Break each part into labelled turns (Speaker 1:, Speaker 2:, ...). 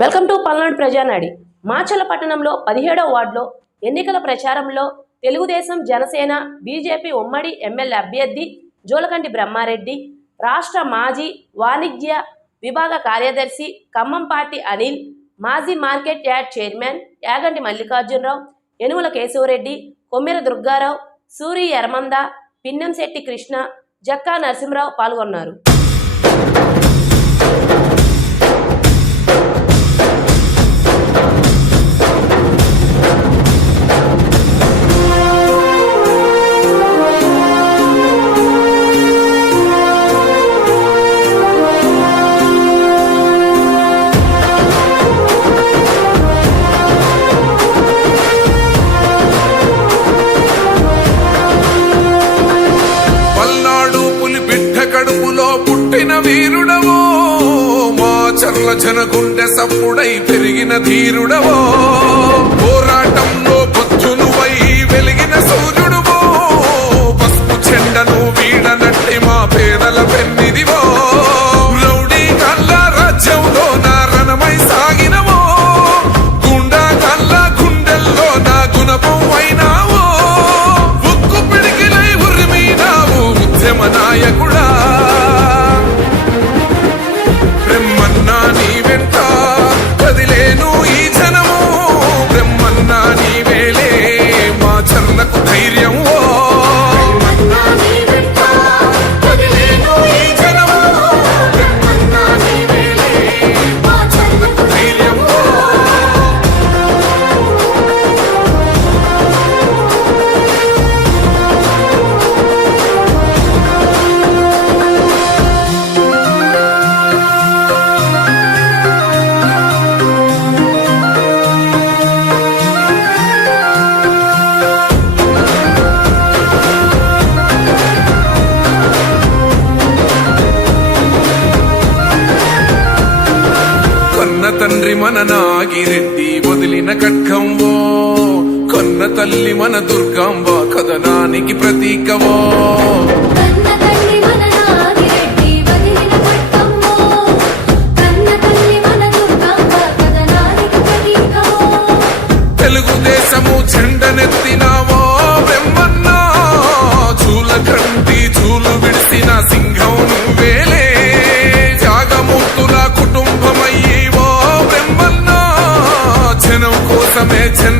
Speaker 1: Welcome to Palnadu Prajanadi. Macherla పట్టణంలో పదిహేడవ వార్డులో ఎన్నికల ప్రచారంలో తెలుగుదేశం జనసేన బీజేపీ ఉమ్మడి ఎమ్మెల్యే అభ్యర్థి జోలకంటి బ్రహ్మారెడ్డి రాష్ట్ర మాజీ వాణిజ్య విభాగ కార్యదర్శి ఖమ్మం పార్టీ అనిల్ మాజీ market yard chairman Yaganti Mallikarjunarao Yanamala Kesavareddy Kommera Durgarao Suri Ermanda Pinnamsetti Krishna Jakka Narasimharao పాల్గొన్నారు.
Speaker 2: మా జనగుండె సప్పుడై పెరిగిన ధీరుడవో. పోరాటంలో బుద్ధునువై వెలిగిన సూర్యుడువో. పసుపు చెండను వీడనట్టి మా పేదల పెన్నిదివో. కొన్న తండ్రి మన నాగిరెడ్డి వదిలిన కట్కంవో కొన్న తల్లి మన దుర్గాంబ కథనానికి ప్రతీకవో జనం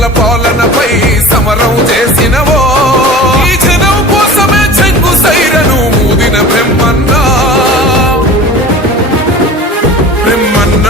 Speaker 2: ప్రజల పాలనపై సమరం చేసినవో. ఈ జనం కోసమే చెంగు సైరను ఊదిన బ్రహ్మన్నా. బ్రహ్మన్న.